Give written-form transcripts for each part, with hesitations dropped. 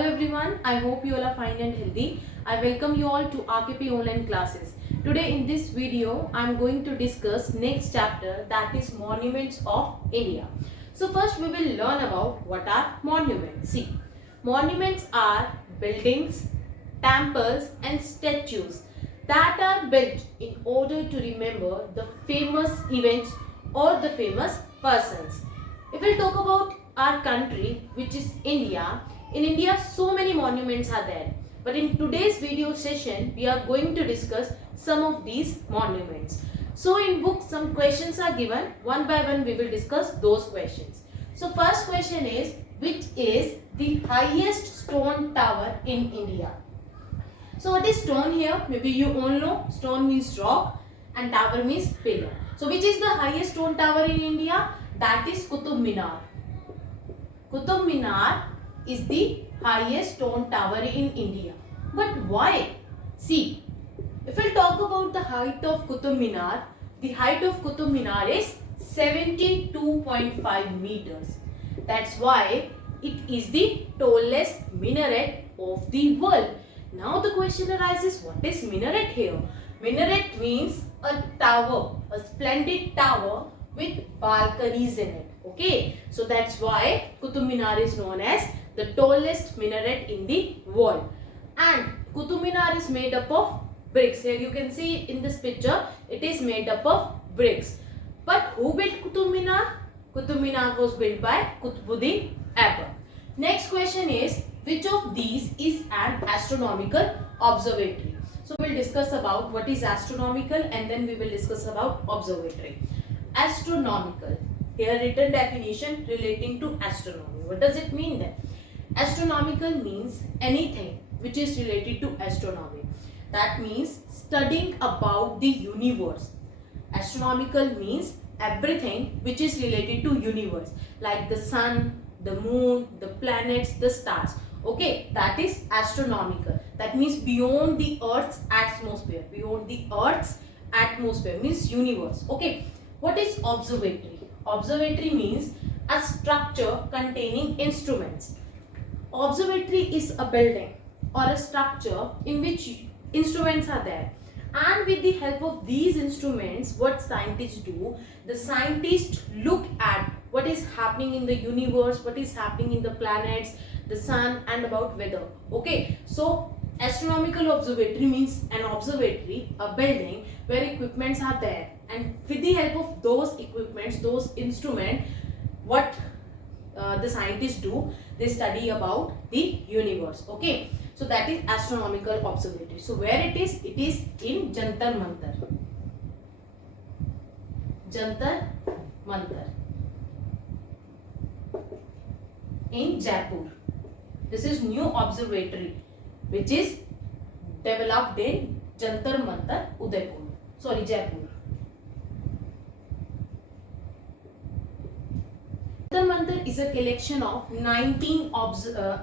Hello everyone, I hope you all are fine and healthy. I welcome you all to RKP online classes. Today in this video, I am going to discuss next chapter, that is Monuments of India. So first we will learn about what are monuments. See, monuments are buildings, temples and statues that are built in order to remember the famous events or the famous persons. If we talk about our country, which is India, in India so many monuments are there. But in today's video session, we are going to discuss some of these monuments. So in book some questions are given. One by one we will discuss those questions. So first question is, which is the highest stone tower in India? So what is stone here? Maybe you all know stone means rock and tower means pillar. So which is the highest stone tower in India? That is Qutub Minar. Qutub Minar is the highest stone tower in India. But why? See, if we talk about the height of Qutub Minar, the height of Qutub Minar is 72.5 meters. That's why it is the tallest minaret of the world. Now the question arises, what is minaret here? Minaret means a tower, a splendid tower with balconies in it. Okay, so that's why Qutub Minar is known as the tallest minaret in the world. And Qutub Minar is made up of bricks. Here you can see in this picture, it is made up of bricks. But who built Qutub Minar? Qutub Minar was built by Qutbuddin Aibak. Next question is, which of these is an astronomical observatory? So we'll discuss about what is astronomical and then we will discuss about observatory. Astronomical. Here written definition relating to astronomy. What does it mean then? Astronomical means anything which is related to astronomy. That means studying about the universe. Astronomical means everything which is related to universe, like the sun, the moon, the planets, the stars. Okay, that is astronomical. That means beyond the Earth's atmosphere. Beyond the Earth's atmosphere means universe. Okay, what is observatory? Observatory means a structure containing instruments. Observatory is a building or a structure in which instruments are there. And with the help of these instruments, what scientists do? The scientists look at what is happening in the universe, what is happening in the planets, the sun, and about weather. Okay, so astronomical observatory means an observatory, a building where equipments are there, and with the help of those equipments, those instruments, what the scientists do, they study about the universe. Okay, so that is astronomical observatory. So where it is? It is in Jantar Mantar. Jantar Mantar in Jaipur. This is new observatory which is developed in Jantar Mantar, Udaipur. Sorry, Jaipur. Jantar Mantar is a collection of 19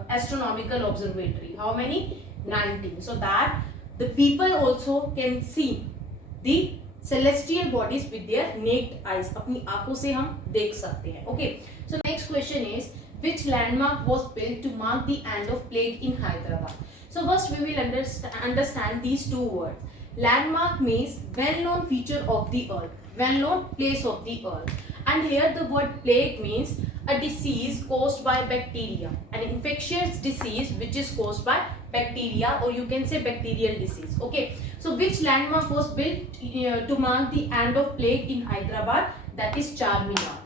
astronomical observatory. How many? 19. So that the people also can see the celestial bodies with their naked eyes. अपनी आंखों से हम देख सकते हैं. Okay. So next question is, which landmark was built to mark the end of plague in Hyderabad? So first we will understand these two words. Landmark means well-known feature of the earth, well-known place of the earth. And here the word plague means a disease caused by bacteria, an infectious disease which is caused by bacteria, or you can say bacterial disease. Okay, so which landmark was built to mark the end of plague in Hyderabad? That is Charminar.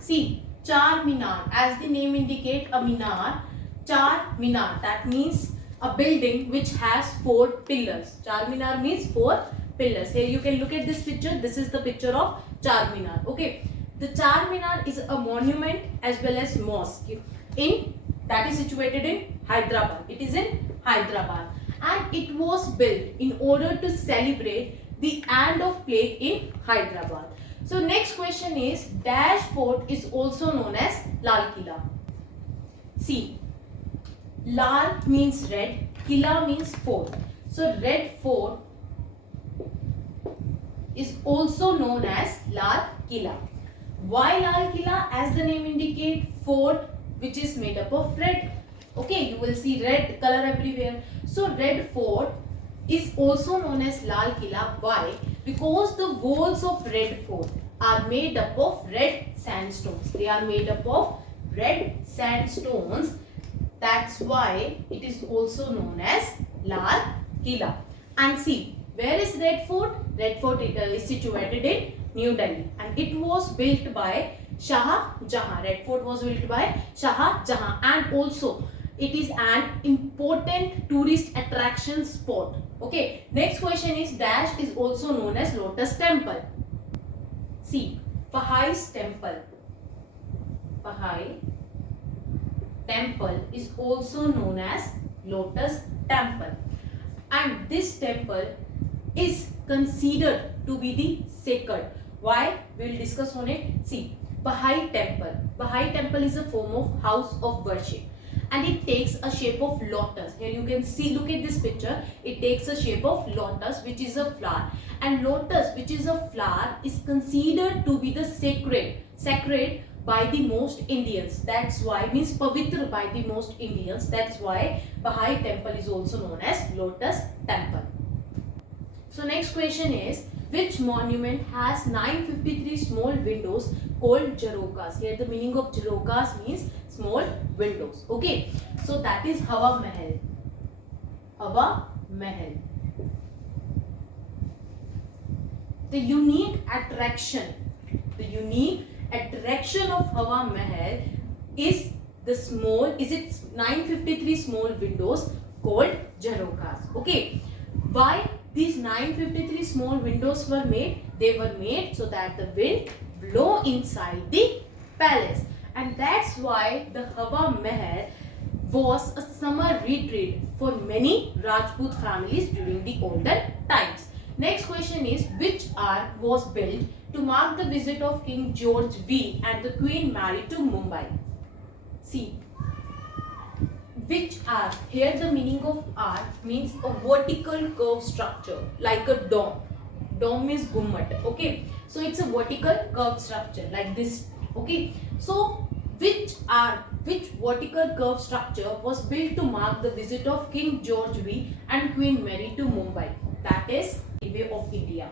See, Charminar, as the name indicate, a minar. Charminar, that means a building which has 4 pillars. Charminar means 4 pillars. Here you can look at this picture. This is the picture of Charminar. Okay, the Charminar is a monument as well as mosque that is situated in Hyderabad. It is in Hyderabad, and it was built in order to celebrate the end of plague in Hyderabad. So next question is, Dash Fort is also known as Lal Killa. See, Lal means red, Killa means fort. So Red Fort is also known as Lal Killa. Why Lal Killa? As the name indicates, fort which is made up of red. Okay, you will see red color everywhere. So Red Fort is also known as Lal Killa. Why? Because the walls of Red Fort are made up of red sandstones. They are made up of red sandstones. That's why it is also known as Lal Killa. And see, where is Red Fort? Red Fort is situated in New Delhi, and it was built by Shah Jahan. Red Fort was built by Shah Jahan, and also it is an important tourist attraction spot. Okay, next question is dash is also known as Lotus Temple. See, Bahai's temple. Bahai temple is also known as Lotus Temple, and this temple is considered to be the sacred. Why? We will discuss on it. See, Bahai temple. Bahai temple is a form of house of worship, and it takes a shape of lotus. Here you can see, look at this picture. It takes a shape of lotus, which is a flower, and lotus, which is a flower, is considered to be the sacred by the most Indians. That's why, means pavitra by the most Indians. That's why Bahai temple is also known as Lotus Temple. So next question is, which monument has 953 small windows called Jharokas? Here the meaning of Jharokas means small windows. Okay, so that is Hawa Mahal. Hawa Mahal. The unique attraction of Hawa Mahal is the small, is it 953 small windows called Jharokas. Okay, why these 953 small windows were made? They were made so that the wind blow inside the palace, and that's why the Hawa Mahal was a summer retreat for many Rajput families during the olden times. Next question is, which ark was built to mark the visit of King George V and the Queen Mary to Mumbai? See, which ark? Here the meaning of ark means a vertical curved structure like a dome. Dome means gummat. Okay, so it's a vertical curved structure like this. Okay, so which vertical curved structure was built to mark the visit of King George V and Queen Mary to Mumbai? That is Gateway of India.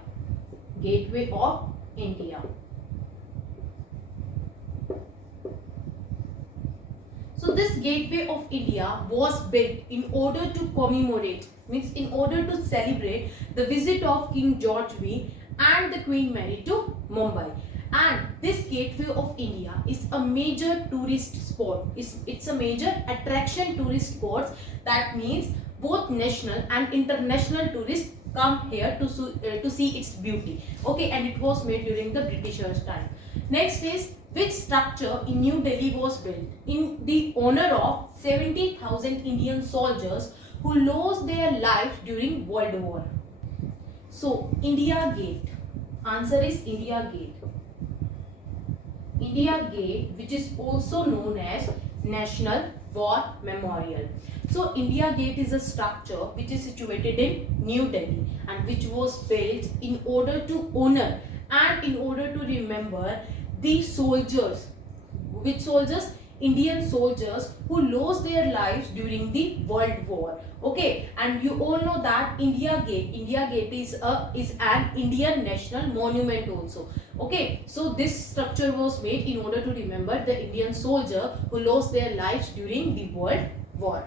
Gateway of India. So this Gateway of India was built in order to commemorate, means in order to celebrate the visit of King George V and the Queen Mary to Mumbai. And this Gateway of India is a major tourist spot. It's a major attraction tourist spot. That means both national and international tourists come here to see its beauty. Okay, and it was made during the Britishers' time. Next is, which structure in New Delhi was built in the honor of 70,000 Indian soldiers who lost their lives during World War? So, India Gate. Answer is India Gate. India Gate, which is also known as National War Memorial. So India Gate is a structure which is situated in New Delhi and which was built in order to honor and in order to remember the soldiers. Which soldiers? Indian soldiers who lost their lives during the World War. Okay, and you all know that India Gate is an Indian national monument also. Okay, so this structure was made in order to remember the Indian soldier who lost their lives during the World War.